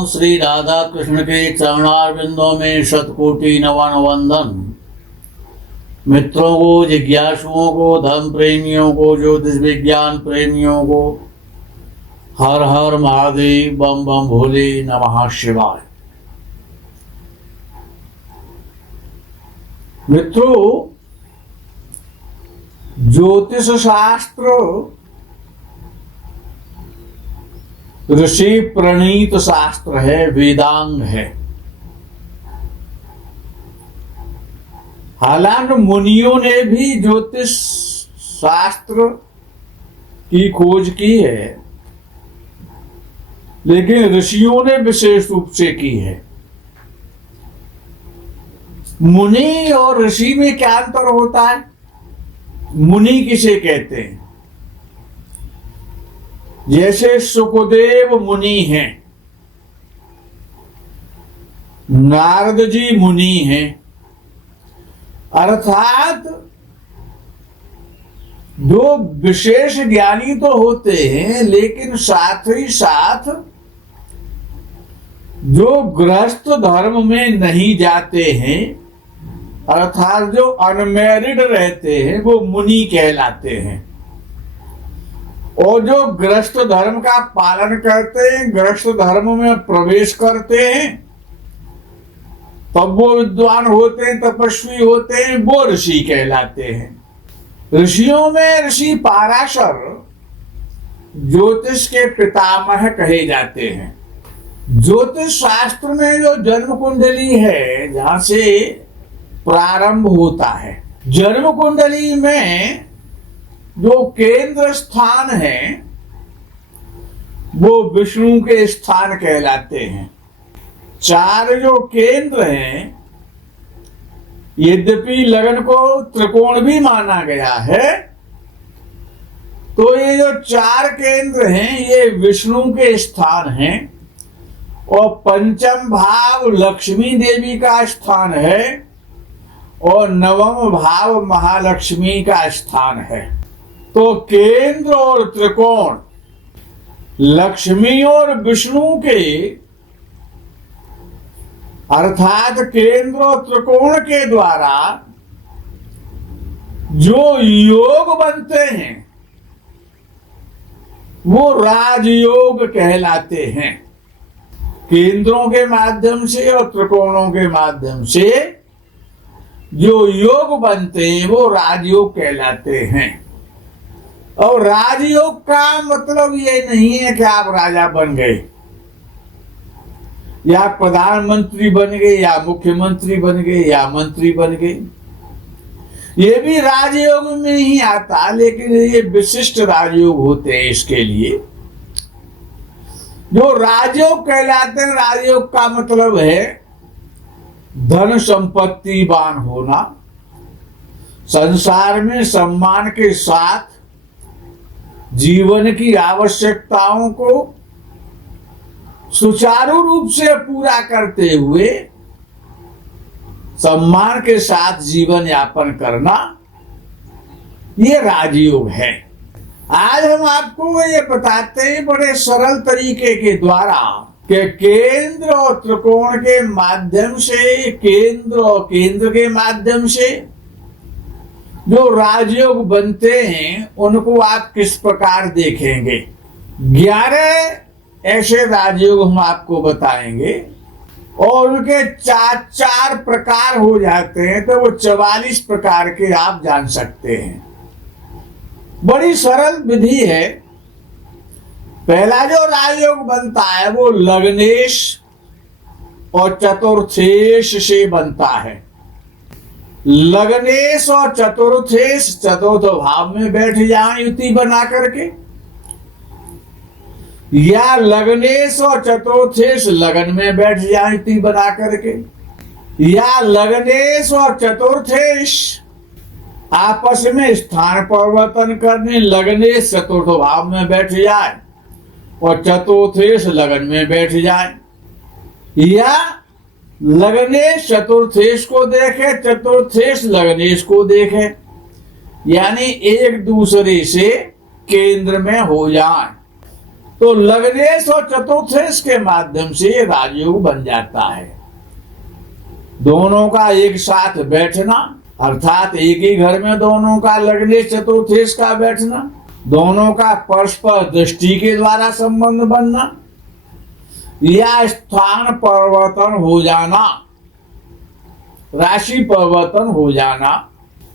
भगवान श्री राधा कृष्ण के चरणारविंदों में शतकोटि नवन वंदन। मित्रों को, जिज्ञासुओं को, धर्म प्रेमियों को, ज्योतिष विज्ञान प्रेमियों को हर हर महादेव, बम बम भोले, नमः शिवाय। मित्रों, ज्योतिष शास्त्र ऋषि प्रणीत शास्त्र है, वेदांग है। हालांकि मुनियों ने भी ज्योतिष शास्त्र की खोज की है, लेकिन ऋषियों ने विशेष रूप से की है। मुनि और ऋषि में क्या अंतर होता है? मुनि किसे कहते हैं? जैसे सुखदेव मुनि हैं, नारद जी मुनि हैं, अर्थात जो विशेष ज्ञानी तो होते हैं, लेकिन साथ ही साथ जो गृहस्थ धर्म में नहीं जाते हैं, अर्थात जो अनमैरिड रहते हैं, वो मुनि कहलाते हैं। और जो गृहस्थ धर्म का पालन करते हैं, गृहस्थ धर्म में प्रवेश करते हैं, तब वो विद्वान होते हैं, तपस्वी होते हैं, वो ऋषि कहलाते हैं। ऋषियों में ऋषि पाराशर ज्योतिष के पितामह कहे जाते हैं। ज्योतिष शास्त्र में जो जन्म कुंडली है, जहां से प्रारंभ होता है, जन्म कुंडली में जो केंद्र स्थान है वो विष्णु के स्थान कहलाते हैं। चार जो केंद्र हैं, यद्यपि लगन को त्रिकोण भी माना गया है, तो ये जो चार केंद्र हैं ये विष्णु के स्थान हैं। और पंचम भाव लक्ष्मी देवी का स्थान है और नवम भाव महालक्ष्मी का स्थान है। तो केंद्र और त्रिकोण लक्ष्मी और विष्णु के, अर्थात केंद्र और त्रिकोण के द्वारा जो योग बनते हैं वो राजयोग कहलाते हैं। केंद्रों के माध्यम से और त्रिकोणों के माध्यम से जो योग बनते हैं वो राजयोग कहलाते हैं। और राजयोग का मतलब ये नहीं है कि आप राजा बन गए या प्रधानमंत्री बन गए या मुख्यमंत्री बन गए या मंत्री बन गए। ये भी राजयोग में ही आता, लेकिन ये विशिष्ट राजयोग होते हैं। इसके लिए जो राजयोग कहलाते हैं, राजयोग का मतलब है धन संपत्तिवान होना, संसार में सम्मान के साथ जीवन की आवश्यकताओं को सुचारू रूप से पूरा करते हुए सम्मान के साथ जीवन यापन करना, ये राजयोग है। आज हम आपको ये बताते हैं बड़े सरल तरीके के द्वारा कि केंद्र और त्रिकोण के माध्यम से, केंद्र और केंद्र के माध्यम से जो राजयोग बनते हैं उनको आप किस प्रकार देखेंगे। 11 ऐसे राजयोग हम आपको बताएंगे और उनके चार प्रकार हो जाते हैं, तो वो 44 प्रकार के आप जान सकते हैं। बड़ी सरल विधि है। पहला जो राजयोग बनता है वो लग्नेश और चतुर्थेश से बनता है। लग्नेश और चतुर्थेश चतुर्थ भाव में बैठ जाए युति बना करके, या लग्नेश और चतुर्थेश लगन में बैठ जाए युति बना करके, या लग्नेश और चतुर्थेश आपस में स्थान परिवर्तन करने लग्नेश चतुर्थ भाव में बैठ जाए और चतुर्थेश लगन में बैठ जाए, या लगनेश चतुर्थेश को देखे, चतुर्थेश लगनेश को देखे, यानी एक दूसरे से केंद्र में हो जाए। तो लग्नेश और चतुर्थेश के माध्यम से राजयोग बन जाता है। दोनों का एक साथ बैठना, अर्थात एक ही घर में दोनों का लग्नेश चतुर्थेश का बैठना, दोनों का परस्पर दृष्टि के द्वारा संबंध बनना, या स्थान परिवर्तन हो जाना, राशि परिवर्तन हो जाना,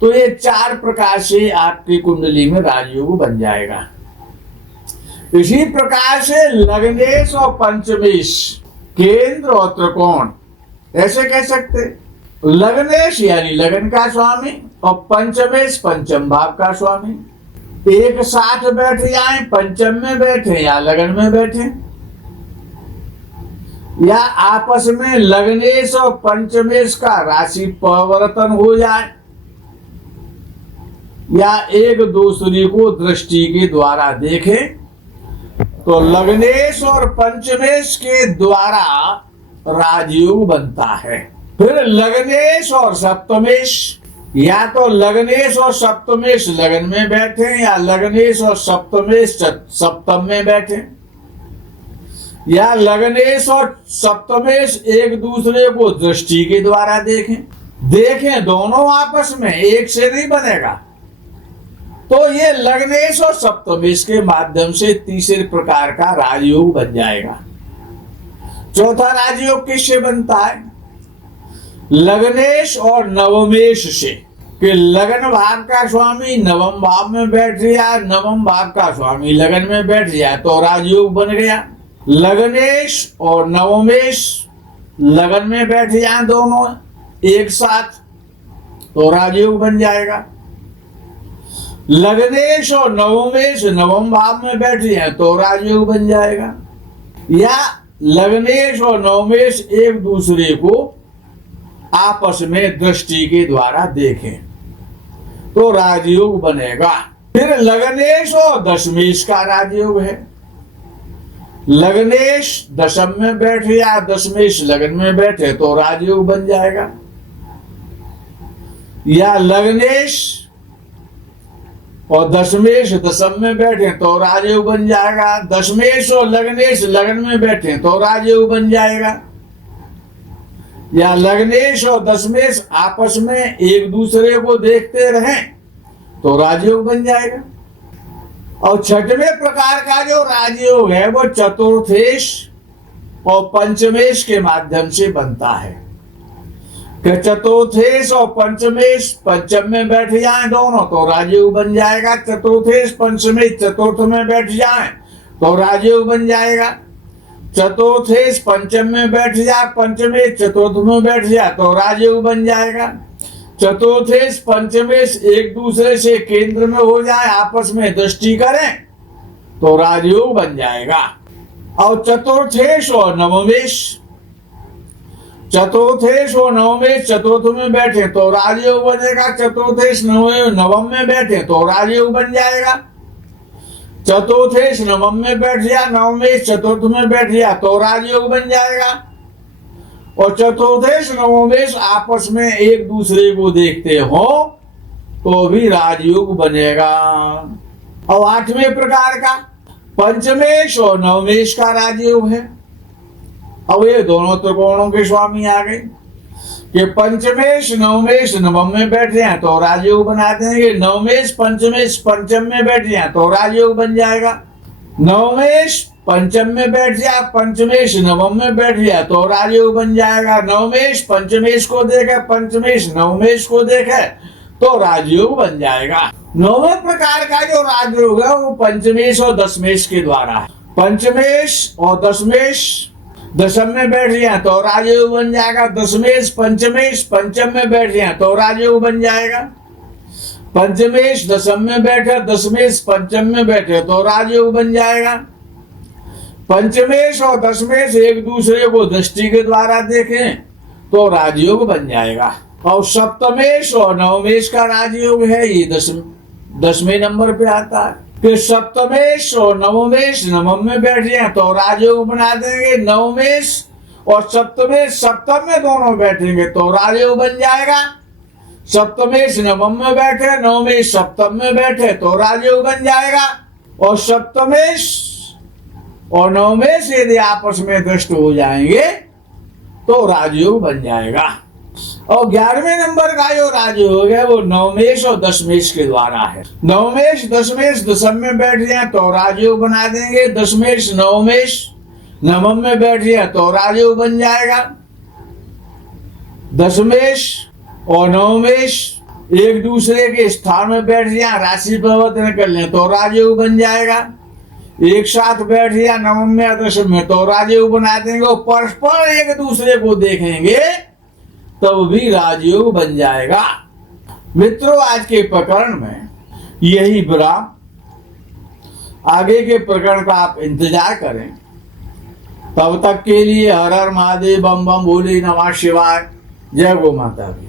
तो ये 4 प्रकार से आपकी कुंडली में राजयोग बन जाएगा। इसी प्रकार से लग्नेश और पंचमेश, केंद्र और त्रिकोण, ऐसे कह सकते। लग्नेश यानी लगन का स्वामी और पंचमेश पंचम भाव का स्वामी एक साथ बैठ जाए, पंचम में बैठे या लगन में बैठे, या आपस में लग्नेश और पंचमेश का राशि परिवर्तन हो जाए, या एक दूसरे को दृष्टि के द्वारा देखें, तो लग्नेश और पंचमेश के द्वारा राजयोग बनता है। फिर लग्नेश और सप्तमेश, या तो लग्नेश और सप्तमेश लगन में बैठे, या लग्नेश और सप्तमेश सप्तम में बैठे, या लग्नेश और सप्तमेश एक दूसरे को दृष्टि के द्वारा देखें दोनों आपस में, एक से नहीं बनेगा। तो ये लग्नेश और सप्तमेश के माध्यम से तीसरे प्रकार का राजयोग बन जाएगा। चौथा राजयोग किससे बनता है? लग्नेश और नवमेश से, कि लगन भाव का स्वामी नवम भाव में बैठ गया, नवम भाव का स्वामी लगन में बैठ गया, तो राजयोग बन गया। लग्नेश और नवमेश लगन में बैठ जाए दोनों एक साथ, तो राजयोग बन जाएगा। लग्नेश और नवमेश नवम भाव में बैठ जाए तो राजयोग बन जाएगा। या लग्नेश और नवमेश एक दूसरे को आपस में दृष्टि के द्वारा देखें तो राजयोग बनेगा। फिर लग्नेश और दशमेश का राजयोग है। लग्नेश दशम में बैठे या दशमेश लगन में बैठे तो राजयोग बन जाएगा। या लग्नेश और दशमेश दशम में बैठे तो राजयोग बन जाएगा। दशमेश और लग्नेश लगन में बैठे तो राजयोग बन जाएगा। या लग्नेश और दशमेश आपस में एक दूसरे को देखते रहें तो राजयोग बन जाएगा। और छठवें प्रकार का जो राजयोग है वो चतुर्थेश और पंचमेश के माध्यम से बनता है। कि चतुर्थेश और पंचमेश पंचम में बैठ जाए दोनों तो राजयोग बन जाएगा। चतुर्थेश पंचमेश चतुर्थ में बैठ जाए तो राजयोग बन जाएगा। चतुर्थेश पंचम में बैठ जाए, पंचमेश चतुर्थ में बैठ जाए तो राजयोग बन जाएगा। चतुर्थेश पंचमेश एक दूसरे से केंद्र में हो जाए, आपस में दृष्टि करें तो राजयोग बन जाएगा। और चतुर्थेश और नवमेश, चतुर्थेश और नवमेश चतुर्थ में बैठे तो राजयोग बनेगा। चतुर्थेश नवम में बैठे तो राजयोग बन जाएगा। चतुर्थेश नवम में बैठ गया, नवमेश चतुर्थ में बैठ गया तो राजयोग बन जाएगा। और चतुर्थेश नवमेश आपस में एक दूसरे को देखते हो तो भी राजयोग बनेगा। और आठवें प्रकार का पंचमेश और नवमेश का राजयोग है। अब ये दोनों त्रिकोणों के स्वामी आ गए कि पंचमेश नवमेश नवम में बैठे हैं तो राजयोग बना देंगे। नवमेश पंचमेश पंचम में बैठ जाए तो राजयोग बन जाएगा। नवमेश पंचम में बैठ जाए, पंचमेश नवम में बैठ जाए तो राजयोग बन जाएगा। नवमेश पंचमेश को देखे, पंचमेश नवमेश को देखे तो राजयोग बन जाएगा। नौवें प्रकार का जो राजयोग है वो पंचमेश और दशमेश के द्वारा है। पंचमेश और दशमेश दशम में बैठ जाए तो राजयोग बन जाएगा। दशमेश पंचमेश पंचम में बैठ जाए तो राजयोग बन जाएगा। पंचमेश दशम में बैठे, दशमेश पंचम में बैठे तो राजयोग बन जाएगा। पंचमेश और दशमेश एक दूसरे को दृष्टि के द्वारा देखें तो राजयोग बन जाएगा। और सप्तमेश और नवमेश का राजयोग है, ये दसवें नंबर पे आता है कि सप्तमेश और नवमेश नवम में बैठ जाए तो राजयोग बना देंगे। नवमेश और सप्तमेश सप्तम में दोनों बैठेंगे तो राजयोग बन जाएगा। सप्तमेश नवम में बैठे, नवमेश सप्तम में बैठे तो राजयोग बन जाएगा। और सप्तमेश और नवमेश यदि आपस में दृष्ट हो जाएंगे तो राजयोग बन जाएगा। और 11वें नंबर का जो राजयोग है वो नवमेश और दशमेश के द्वारा है। नवमेश दशमेश दशम में बैठ जाए तो राजयोग बना देंगे, दशमेश नवमेश नवम में बैठ जाए तो राजयोग बन जाएगा। दशमेश और नवमेश एक दूसरे के स्थान में बैठ जाए, राशि परिवर्तन कर लें तो राजयोग बन जाएगा। एक साथ बैठ जाए नवम में या दशम में तो राजयोग बना देंगे, और परस्पर एक दूसरे को देखेंगे तब भी राजयोग बन जाएगा। मित्रों, आज के प्रकरण में यही विराम, आगे के प्रकरण का आप इंतजार करें। तब तक के लिए हर हर महादेव, बम बम भोले, नमः शिवाय, जय गो माता की।